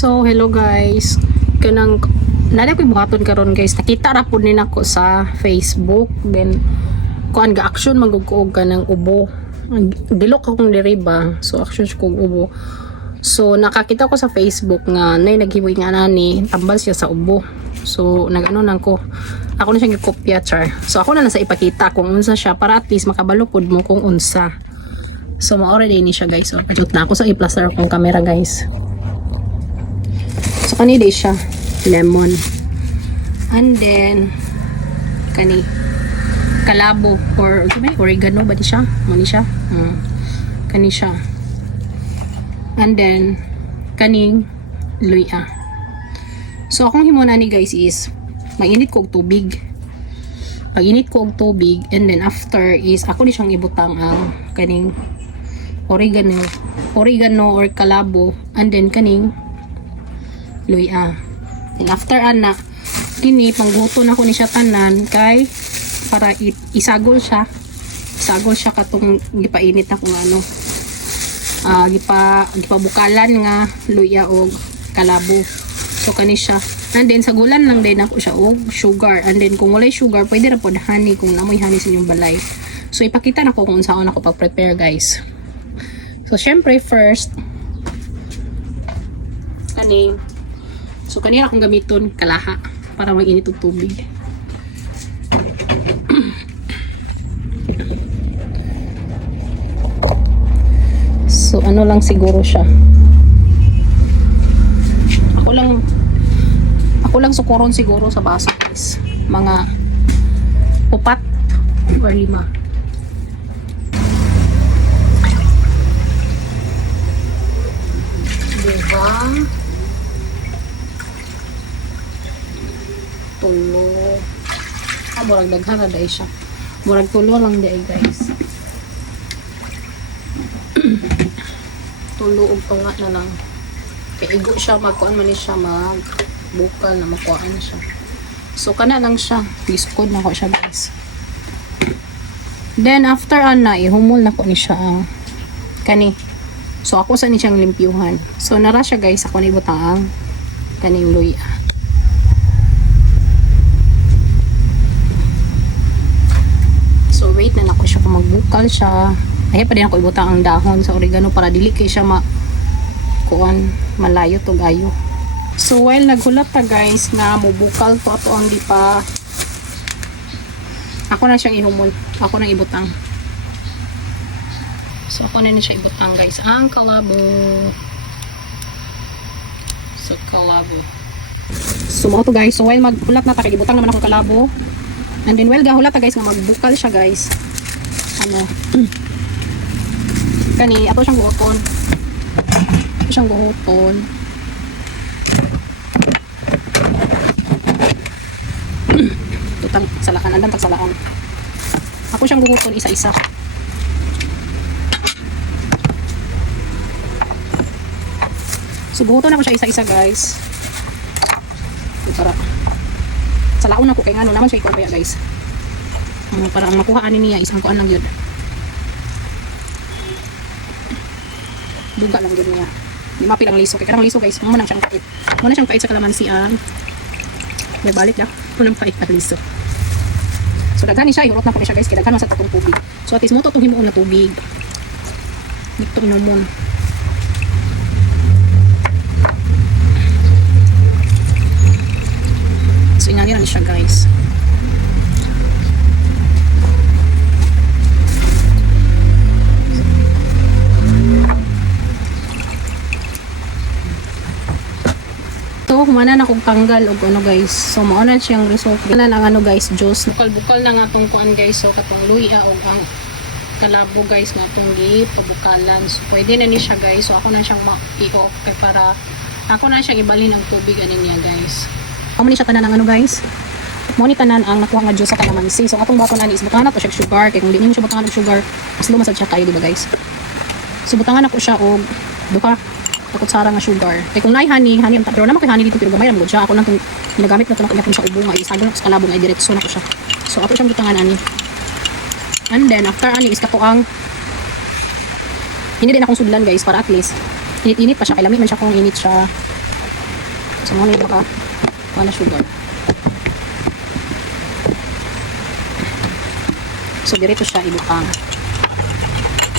So, hello guys. Kanang nala ko buhaton karon guys. Nakita ra pud ni nako sa Facebook. Then kuan ga action magugkuog ka ng ubo. Dilok akong diri ba. So action ko ubo. So nakakita ko sa Facebook nga nay naghiboy nga nani tambal siya sa ubo. So nagano nang ko. Ako na siyang gikopya char. So ako na lang sa ipakita kung unsa siya para at least makabalupod mo kung unsa. So ma-already ni siya guys. So pajut na ako sa i-plaster akong camera guys. So kani day siya lemon. And then kani kalabo or oregano ba di siya? Mani siya. Kani siya. And then kaning luya. So akong himuna ni guys is mainit ko og tubig. Pag init ko og tubig and then after is ako ni siyang ibutang ang kaning oregano or kalabo and then kaning luya. And after ana kini pangguto na ko ni siya tanan kay para isagol siya katong gipainit na kung ano gipabukalan nga luya og kalabo. So kani siya. And then sagulan lang din ako siya og sugar. And then kung walay sugar, pwede ra pod honey kung namoy honey sa inyong balay. So ipakita na ko kung saan ako pag-prepare guys. So syempre first kani. So kanina akong gamiton kalaha para mag-init og tubig. So ano lang siguro siya. Ako lang sukuron siguro sa baso guys. Mga 4 or 5. Diba? Tulo. Murag daghan na dahil siya. Murag tulo lang dahil guys. Tulo og tunga na lang. Kaya igo siya, magkuhan man siya, magbukal na makuhaan na siya. So, kana lang siya. Biskod na ko siya guys. Then, after ana, ihumol na ko ni siya ang kani. So, ako sa ni siyang limpyuhan. So, nara siya guys, ako na ibutang ang kaning luya. So, wait na ko siya kung magbukal siya. Ay, pa din ako ibutang ang dahon sa oregano para dili kay siya malayo to gayo. So while naghulat ta guys na mubukal to ato ang di pa, ako na siyang ihumol, ako nang ibutang. So ako na siya ibutang guys ang kalabo. So kalabo. So mo to guys, so while maghulat na ta kay ibutang naman ako kalabo. And then while gahulat ta guys nga magbukal siya guys. Ano? Kani ato siyang guhoton. Siyang guhoton. Tutang salakan, andang tagsalaan. Ako siyang guhoton isa-isa. So guhoton ako siya isa-isa guys. Para salaon ako kay ano naman siya ikaw kaya guys. Para ang makuhaan niya isang kuan lang yun. Duga lang yun niya. Di mapil ang liso. Kaya karang liso guys, muna siyang pait. Muna siyang pait sa kalamansi ang may balik na. Munang pait at liso. So daghan siya, ihurot na po siya guys. Kaya daghan sa tatong tubig. So at least mo to itong himuon na tubig. Dito inumon. So ingali na siya guys. So, humana na kong tanggal og ano guys. So, mauna siyang result. Ganan ang ano guys, juice. Bukal-bukal na nga itong kuan guys. So, katong luya o ang kalabo guys nga itong pabukalan. So, pwede na ni siya guys. So, ako na siyang i-off kay para ako na siyang ibalhin ang tubig anin niya guys. Ako ni siya tanan ang ano guys. Mo ni tanan ang nakuha nga juice sa kalamansi. So, atong baton ani is butangan na to siya sugar. Kaya kung di niyo siya butangan ng sugar, mas lumasad siya kayo, diba guys? So, butangan ako siya og duha kutsara nga sugar. Kaya kung naay honey ang pero naman kay honey dito pero gamay ra mo siya. Ako lang kung ginagamit na to na kung siya ubo nga isagol na sa kalabong ay diretso na ko siya. So ato siyang butangan ani. And then after ani is kato ang Hindi din akong sudlan guys para at least init-init pa siya. Kailangan man siya kung init siya. So mo ni baka wala sugar. So dirito siya ibutang.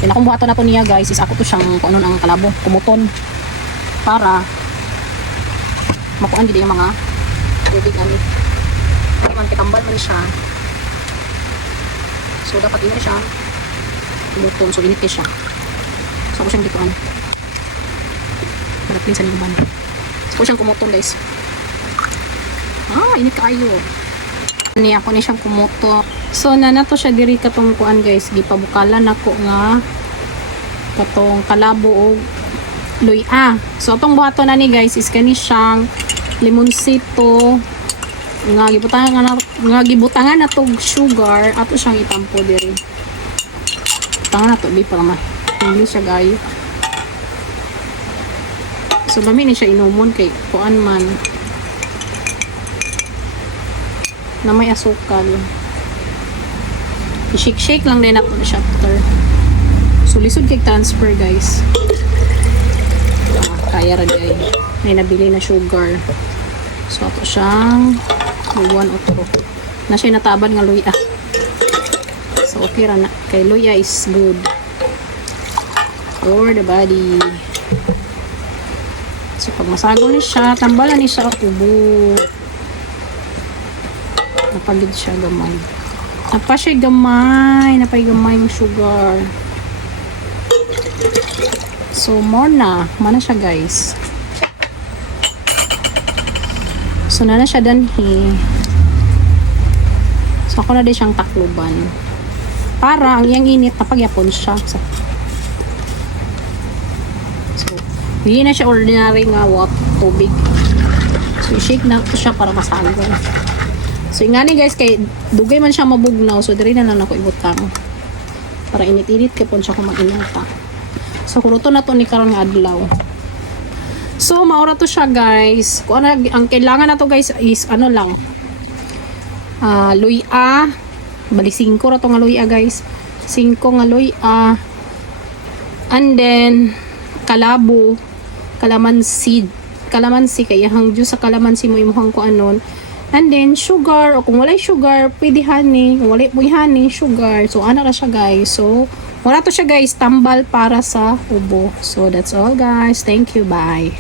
Kaya kung buhaton na to niya guys, is ako to siyang kung ano ang kalabo, kumuton. Para makuan gid yung mga tubig ani. Kaya man kitambal man siya. So dapat ini siya kumuton, so init siya. So ako siyang gituan. Para pinsan yung ban. So ako siyang kumuton guys. Init kaayo. Ni ako ni siyang kumuto. So na nato siya diri katong kuan guys, gipabukalan nako nga katong kalabo og luya. So atong buhaton na ni guys is kani siyang limonsito nga gibutangan na tog sugar ato siyang itampo diri. Tangan na to di para ma. Hindi siya gayo. So dami ni siya inumon kay kuan man na may asukal. I-shake lang din ako siya after. So lisod kay transfer guys. Kaya ra day. May nabili na sugar. So ato siyang buwan otro. Na siya nataban nga luya. So okay ra na. Kay luya is good for the body. So pag masagol ni siya, tambalan ni siya ubo. Napagid siya gamay. Napay gamay yung sugar. So more na, mana siya guys. So na siya danhi. So ako na din siyang takluban. Para ang iyang init napagyapon siya. So hindi na siya ordinary nga tubig. So i-shake na ko siya para masagol. So ingani guys kay dugay man siya mabugnaw, so diri na lang ako ibutang para init-init kay pon siya ko mag-inata. So kuruto na to ni karon nga adlaw. So maura to siya guys. Kung ano ang kailangan na to guys is ano lang luya, bali 5 ra to nga luya guys, 5 nga luya, and then kalabo, kalamansi kay hang juice sa kalamansi mo imuhang ko anon. And then, sugar. O kung walay sugar, pwede honey. Kung walay po honey, sugar. So, ano na siya, guys. So, wala to siya, guys. Tambal para sa ubo. So, that's all, guys. Thank you. Bye.